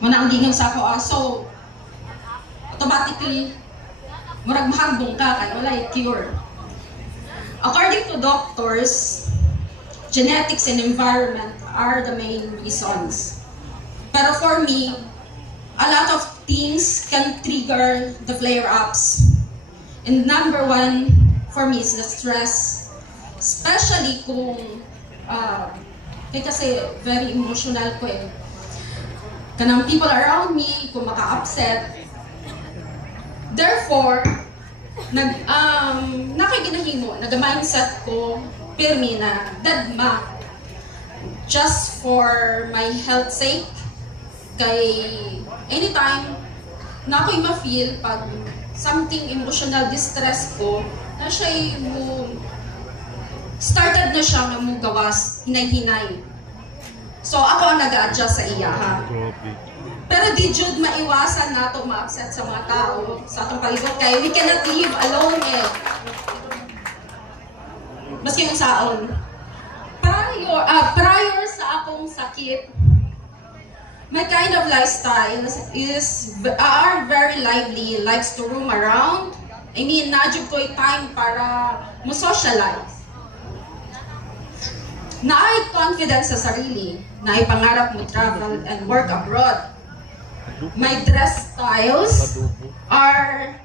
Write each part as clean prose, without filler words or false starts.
Muna ang gingaw sa ako, so, automatically, murag mahambong ka, kaya wala cure. According to doctors, genetics and environment are the main reasons. Pero for me, a lot of things can trigger the flare-ups. And number one, for me, is the stress. Especially kung, kasi very emotional ko eh. Kanang people around me, kung maka-upset. Therefore, nakaginahimo, nag-mindset ko, pirmi na, dadma, just for my health sake, kay anytime na ako'y ma-feel pag something emotional distress ko, na siya'y started na siya nga mo gawas, hinay-hinay. So ako ang nag-a-adjust sa iya ha. Pero di jud maiwasan nato ma-upset sa mga tao sa atong palibot kay we cannot live alone eh. Maski yung saon. Prior sa akong sakit, my kind of lifestyle are very lively, likes to roam around. I mean, na-jud ko'y time para mo-socialize. Naay confidence sa sarili, naay pangarap mo travel and work abroad. My dress styles are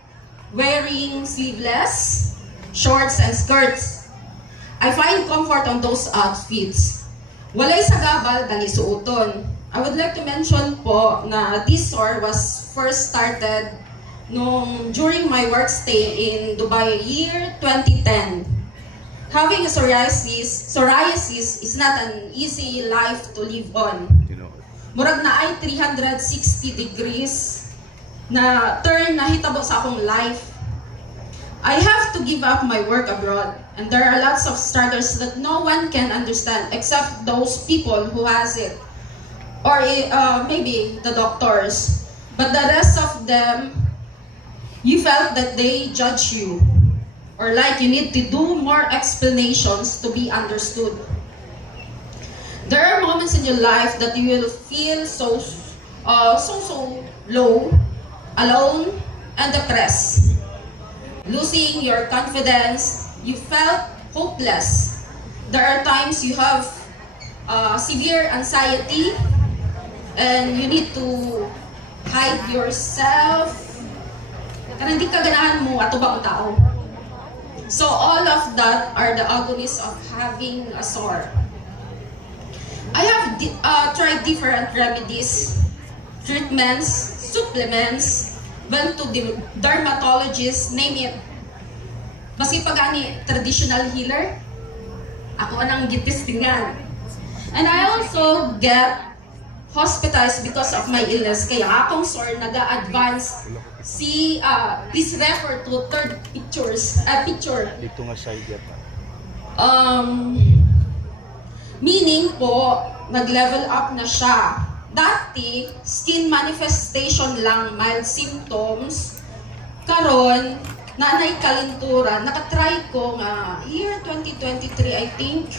wearing sleeveless, shorts and skirts. I find comfort on those outfits. Walay sagabal dali suoton. I would like to mention po na this store was first started during my work stay in Dubai year 2010. Having a psoriasis is not an easy life to live on. Murag na ay 360 degrees na turn na hitabo sa akong life. I have to give up my work abroad, and there are lots of struggles that no one can understand except those people who has it, or maybe the doctors. But the rest of them, you felt that they judge you, or like you need to do more explanations to be understood. There are moments in your life that you will feel so low, alone, and depressed. Losing your confidence, you felt hopeless. There are times you have severe anxiety, and you need to hide yourself. Karang di ka ganahan mo ato ba ang tao. So all of that are the agonies of having a sore. I have tried different remedies, treatments, supplements, went to the dermatologist, name it. Maski pagani traditional healer, ako anang gitistingan. And I also get hospitalized because of my illness. Kaya akong sore naga-advance. Please refer to third picture. Dito nga side yata. Meaning po, nag-level up na siya. Dati, skin manifestation lang, mild symptoms. Karon, nanay kalintura, nakatry ko nga, year 2023 I think,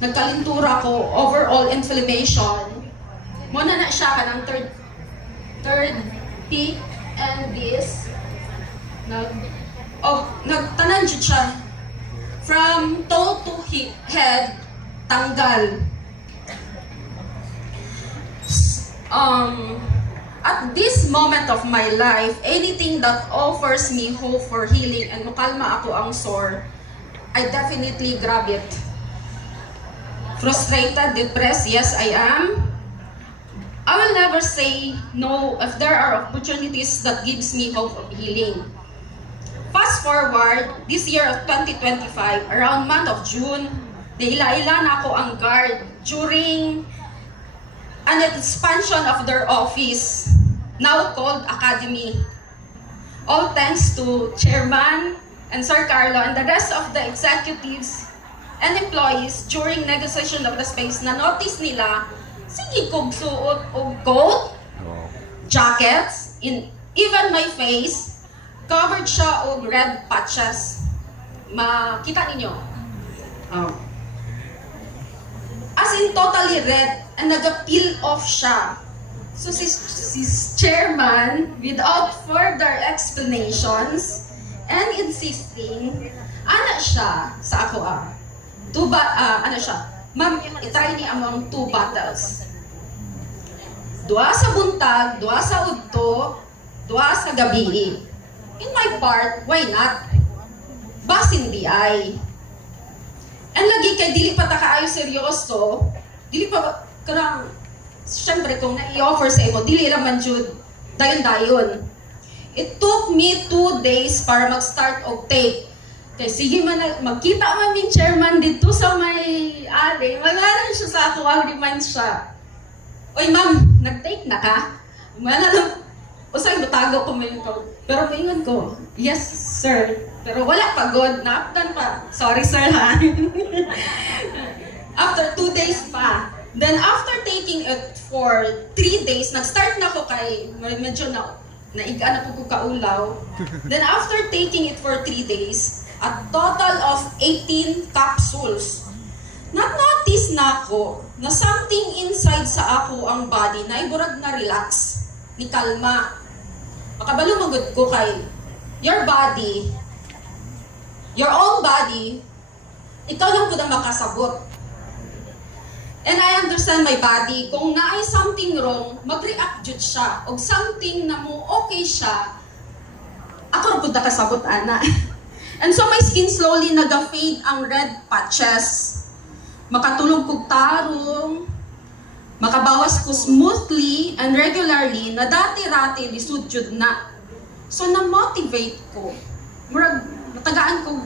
nagkalintura ko, overall inflammation. Muna na siya ka ng third peak and this. Nagtanan dyan siya. From toe to head, tanggal. At this moment of my life, anything that offers me hope for healing and makalma ako ang sore, I definitely grab it. Frustrated, depressed, yes I am. I will never say no if there are opportunities that gives me hope of healing. Fast forward, this year of 2025, around month of June, naila-ila na ako ang guard during an expansion of their office, now called Academy. All thanks to Chairman and Sir Carlo and the rest of the executives and employees during negotiation of the space na notice nila, sige kong suot og coat, jackets, even my face, covered siya og red patches. Makita ninyo? As in totally red, and nag-peel off siya So si chairman, without further explanations and insisting, ana siya sa ako ano siya, ma'am, itry ni among 2 bottles. 2 sa buntag, 2 sa udto, 2 sa gabi. In my part, why not? Basin di ay. And lagi kay dili pa ta kaayo seryoso, dili pa karang siyempre kung na-i-offer sa imo, dili raman jud dayon-dayon. It took me 2 days para mag-start og take. Kaya sige man, magkita man min chairman dito sa may ari, mag-aral siya sa ako, agreement siya. Oy ma'am, nag-take na ka? Usay batago ko mayon ko. Pero maingon ko, yes sir. Pero wala pa god, naaptan pa. Sorry sir ha. After 2 days pa. Then after taking it for 3 days, nag-start na ako kay medyo naiga na po ko kaulaw. Then after taking it for 3 days, a total of 18 capsules. Na-notice na ako na something inside sa ako ang body na iburag na relax, ni kalma. Makabalo magod ko kay your body, your own body, ikaw lang po na makasabot. And I understand my body, kung naay something wrong, mag-react jud siya. O something na mo okay siya, ako rin na kasabot, ana. And so my skin slowly nag-fade ang red patches. Makatulog kog tarong, makabawas ko smoothly and regularly na dati-rati lisud jud na. So na-motivate ko. Murag, matagaan ko,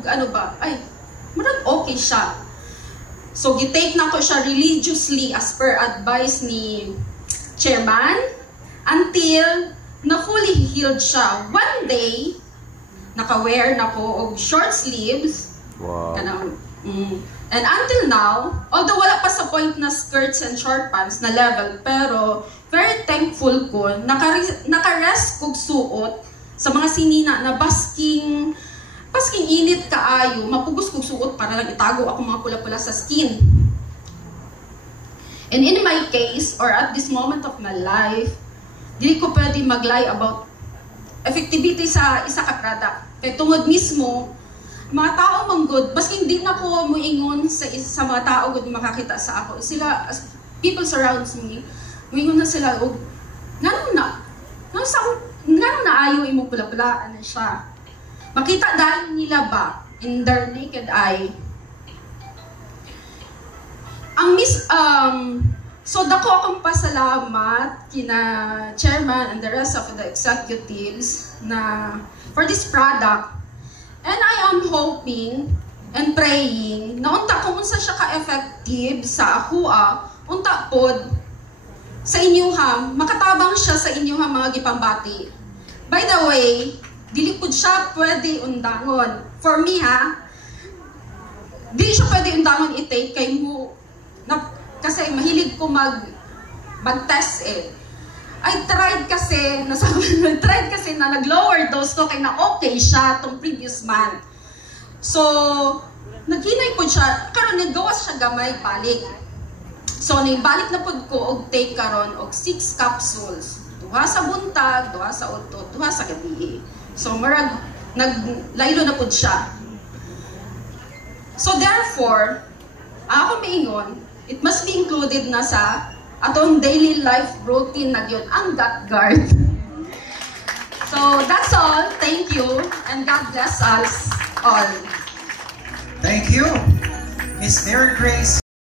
murag okay siya. So, gitake na ko siya religiously as per advice ni chairman until na fully healed siya. One day, naka-wear na ko og short sleeves. Wow. And until now, although wala pa sa point na skirts and short pants na level, pero very thankful ko, naka-rest kog suot sa mga sinina na basking init kaayo, mapugos kog suot para lang itago ako mga pula-pula sa skin. And in my case, or at this moment of my life, dili ko pwede mag-lie about effectivity sa isa ka product. Kaya tungod mismo, mga tao manggod, baski hindi na ko muingon sa mga tao gud makakita sa ako. Sila, as people surrounds me, muingon na sila, ngano na ayaw imo pula-pula, ano siya. Makita dahil nila ba in their naked eye. So dako akong pasalamat kina chairman and the rest of the executives na for this product. And I am hoping and praying na unta kung unsa siya ka-effective sa akua, unta pod sa inyuha, makatabang siya sa inyuha mga gipambati. By the way, dili po siya pwede undangon. For me dili siya pwede undangon i-take kay mo, kasi mahilig ko mag-test eh. I tried kasi na nag-lower dose ko kay na okay siya tong previous month. So, naghinay po siya, karon nagawas siya gamay balik. So, balik na po ko og take karon og 6 capsules. 2 sa buntag, 2 sa udto, 2 sa gabi. So, naglaylo na po siya. So, therefore, ako maingon, it must be included na sa atong daily life routine na yun, ang gut guard. So, that's all. Thank you. And God bless us all. Thank you, Miss Mary Grace.